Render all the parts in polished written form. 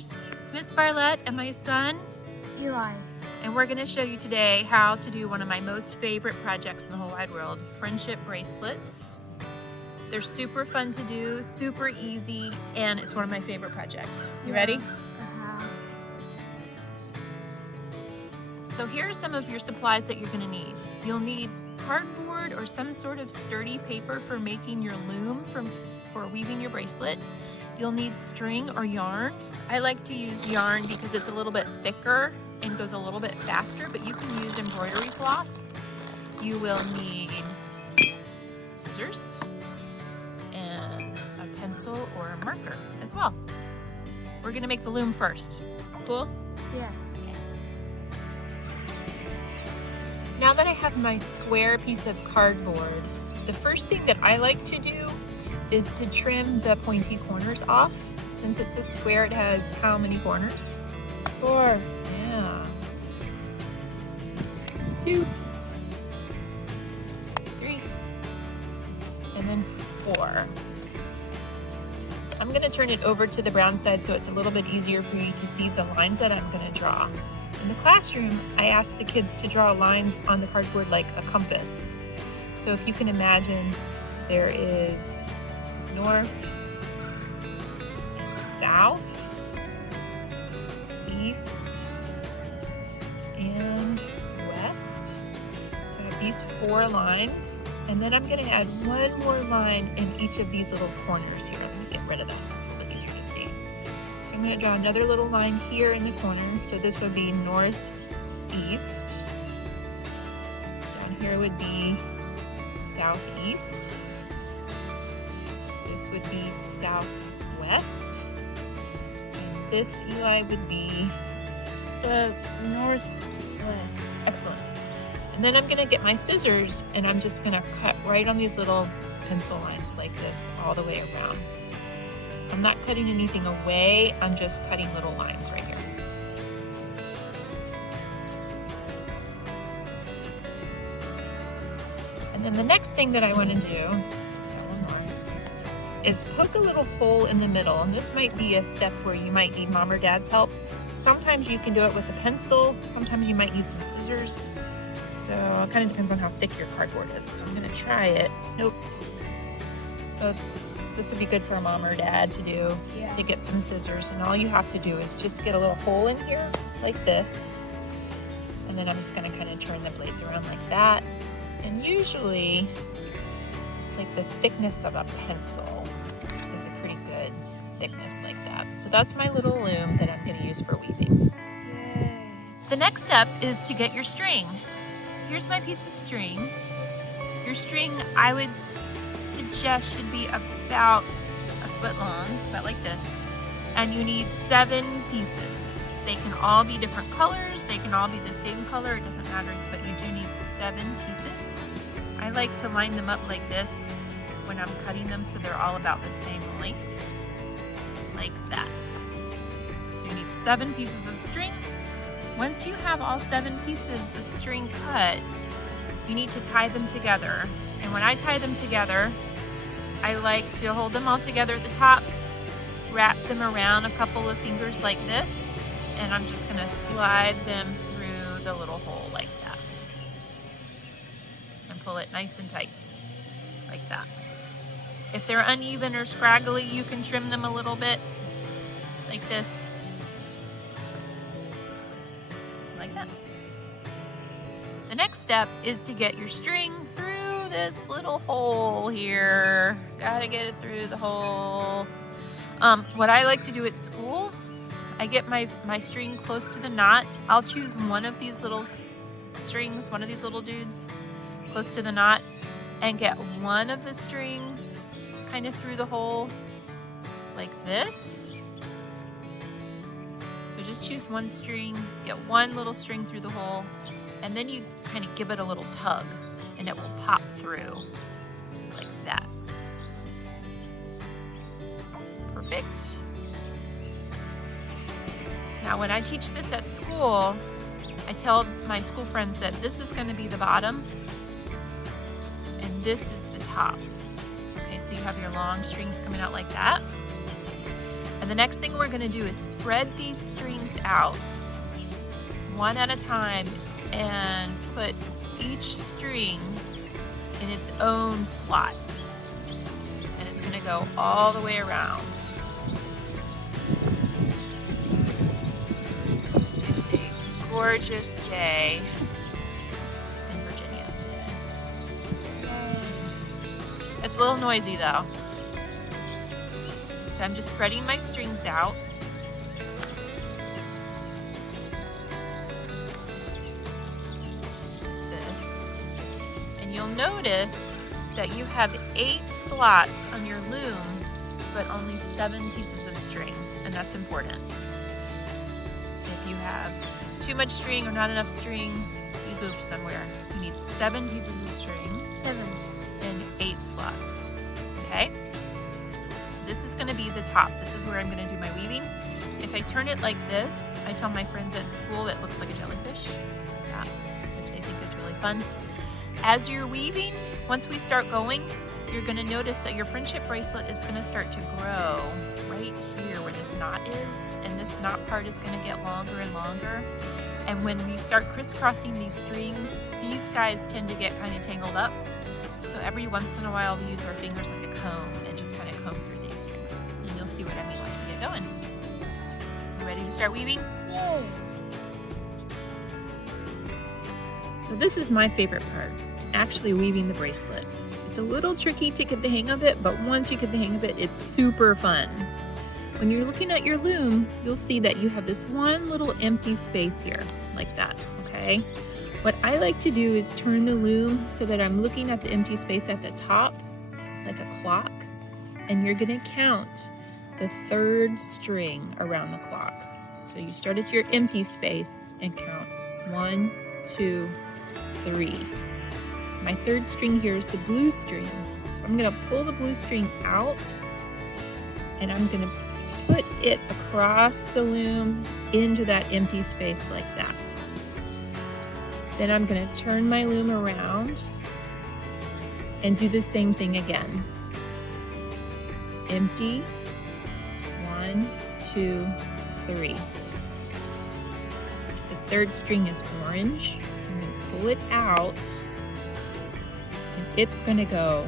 sisters. It's Miss Barlett and my son, Eli. and we're going to show you today how to do one of my most favorite projects in the whole wide world, friendship bracelets. They're super fun to do, super easy, and it's one of my favorite projects. You ready? So here are some of your supplies that you're going to need. You'll need cardboard or some sort of sturdy paper for making your loom for weaving your bracelet. You'll need string or yarn. I like to use yarn because it's a little bit thicker and goes a little bit faster, but you can use embroidery floss. You will need scissors and a pencil or a marker as well. We're gonna make the loom first. Cool? Yes. Now that I have my square piece of cardboard, the first thing that I like to do is to trim the pointy corners off. Since it's a square, it has how many corners? 4. Yeah. 2, 3, and then 4. I'm gonna turn it over to the brown side so it's a little bit easier for you to see the lines that I'm gonna draw. In the classroom, I asked the kids to draw lines on the cardboard like a compass. So if you can imagine, there is north and south, east and west. So I have these 4 lines, and then I'm gonna add one more line in each of these little corners here. Let me get rid of that so it's a little bit easier to see. So I'm gonna draw another little line here in the corner. So this would be northeast. Down here would be southeast. This would be southwest. And this, Eli, would be The northwest. excellent. And then I'm gonna get my scissors and I'm just gonna cut right on these little pencil lines like this all the way around. I'm not cutting anything away, I'm just cutting little lines right here. And then the next thing that I want to do, one more, is poke a little hole in the middle. And this might be a step where you might need mom or dad's help. Sometimes you can do it with a pencil, sometimes you might need some scissors. So it kind of depends on how thick your cardboard is. So I'm gonna try it. Nope. So this would be good for a mom or dad to do, to get some scissors. And all you have to do is just get a little hole in here like this. And then I'm just gonna kind of turn the blades around like that. And usually, like the thickness of a pencil is a pretty good thickness like that. So that's my little loom that I'm gonna use for weaving. Yay. The next step is to get your string. Here's my piece of string. Your string, I would suggest, should be about a foot long, about like this. And you need 7 pieces. They can all be different colors, they can all be the same color, it doesn't matter, but you do need 7 pieces. I like to line them up like this when I'm cutting them so they're all about the same length, like that. So you need 7 pieces of string. Once you have all 7 pieces of string cut, you need to tie them together. And when I tie them together, I like to hold them all together at the top, wrap them around a couple of fingers like this, and I'm just gonna slide them through the little hole like that. And pull it nice and tight, like that. If they're uneven or scraggly, you can trim them a little bit, like this. Like that. The next step is to get your string through this little hole here. Gotta get it through the hole. What I like to do at school, I get my string close to the knot. I'll choose one of these little strings, one of these little dudes close to the knot, and get one of the strings kind of through the hole like this. So just choose one string, get one little string through the hole, and then you kind of give it a little tug and it will pop through like that. Perfect. Now when I teach this at school, I tell my school friends that this is going to be the bottom and this is the top. Okay, so you have your long strings coming out like that. And the next thing we're gonna do is spread these strings out one at a time and put each string in its own slot. And it's gonna go all the way around. It's a gorgeous day in Virginia today. It's a little noisy though. So I'm just spreading my strings out. You'll notice that you have 8 slots on your loom, but only 7 pieces of string, and that's important. If you have too much string or not enough string, you goof somewhere. You need 7 pieces of string. 7. And 8 slots, okay? So this is gonna be the top. This is where I'm gonna do my weaving. If I turn it like this, I tell my friends at school that it looks like a jellyfish, which they think is really fun. As you're weaving, once we start going, you're gonna notice that your friendship bracelet is gonna start to grow right here where this knot is, and this knot part is gonna get longer and longer. And when we start crisscrossing these strings, these guys tend to get kind of tangled up. So every once in a while, we use our fingers like a comb and just kind of comb through these strings. And you'll see what I mean once we get going. You ready to start weaving? Yay! So this is my favorite part, actually weaving the bracelet. It's a little tricky to get the hang of it, but once you get the hang of it, it's super fun. When you're looking at your loom, you'll see that you have this one little empty space here, like that, okay? What I like to do is turn the loom so that I'm looking at the empty space at the top, like a clock, and you're gonna count the 3rd string around the clock. So you start at your empty space and count 1, 2, 3. My 3rd string here is the blue string. So I'm gonna pull the blue string out and I'm gonna put it across the loom into that empty space like that. Then I'm gonna turn my loom around and do the same thing again. Empty, 1, 2, 3. The 3rd string is orange. I'm going to pull it out and it's going to go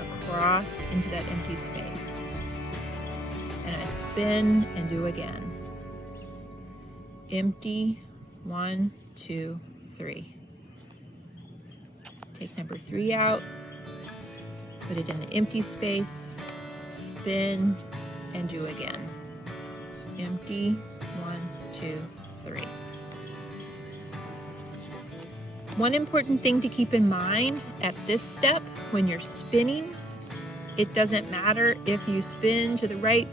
across into that empty space. And I spin and do again. Empty, 1, 2, 3. Take number 3 out, put it in the empty space, spin and do again. Empty, 1, 2, 3. One important thing to keep in mind at this step, when you're spinning, it doesn't matter if you spin to the right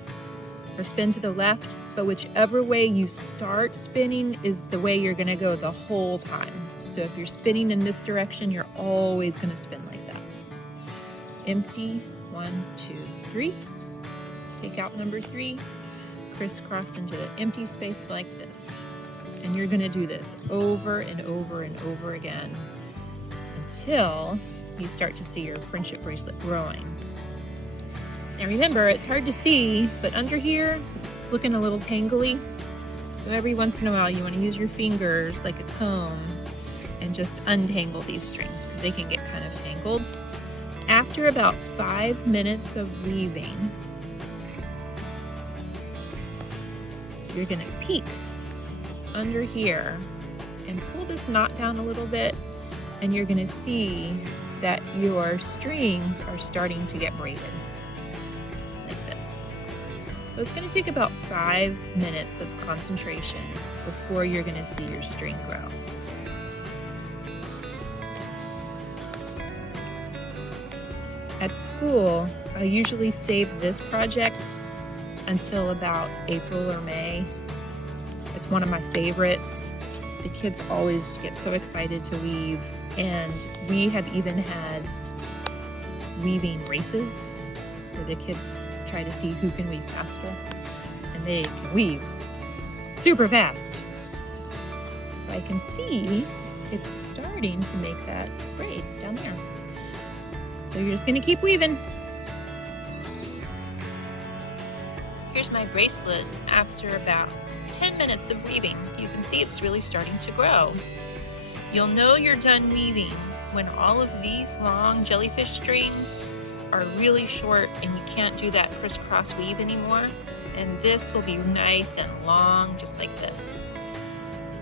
or spin to the left, but whichever way you start spinning is the way you're gonna go the whole time. So if you're spinning in this direction, you're always gonna spin like that. Empty, 1, 2, 3. Take out number 3, crisscross into the empty space like this. And you're gonna do this over and over and over again until you start to see your friendship bracelet growing. Now remember, it's hard to see, but under here, it's looking a little tangly. So every once in a while, you wanna use your fingers like a comb and just untangle these strings because they can get kind of tangled. After about 5 minutes of weaving, you're gonna peek under here and pull this knot down a little bit, and you're gonna see that your strings are starting to get braided like this. So it's gonna take about 5 minutes of concentration before you're gonna see your string grow. At school, I usually save this project until about April or May. It's one of my favorites. The kids always get so excited to weave, and we have even had weaving races where the kids try to see who can weave faster, and they can weave super fast. So I can see it's starting to make that braid down there. So you're just gonna keep weaving. Here's my bracelet after about 10 minutes of weaving. You can see it's really starting to grow. You'll know you're done weaving when all of these long jellyfish strings are really short and you can't do that crisscross weave anymore. And this will be nice and long, just like this.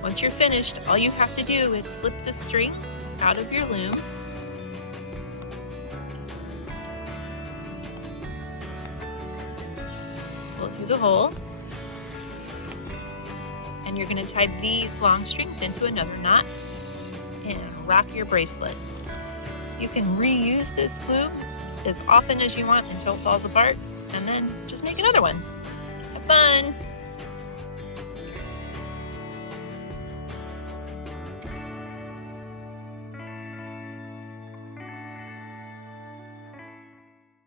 Once you're finished, all you have to do is slip the string out of your loom. Pull it through the hole. And you're going to tie these long strings into another knot and wrap your bracelet. You can reuse this loop as often as you want until it falls apart, and then just make another one. Have fun!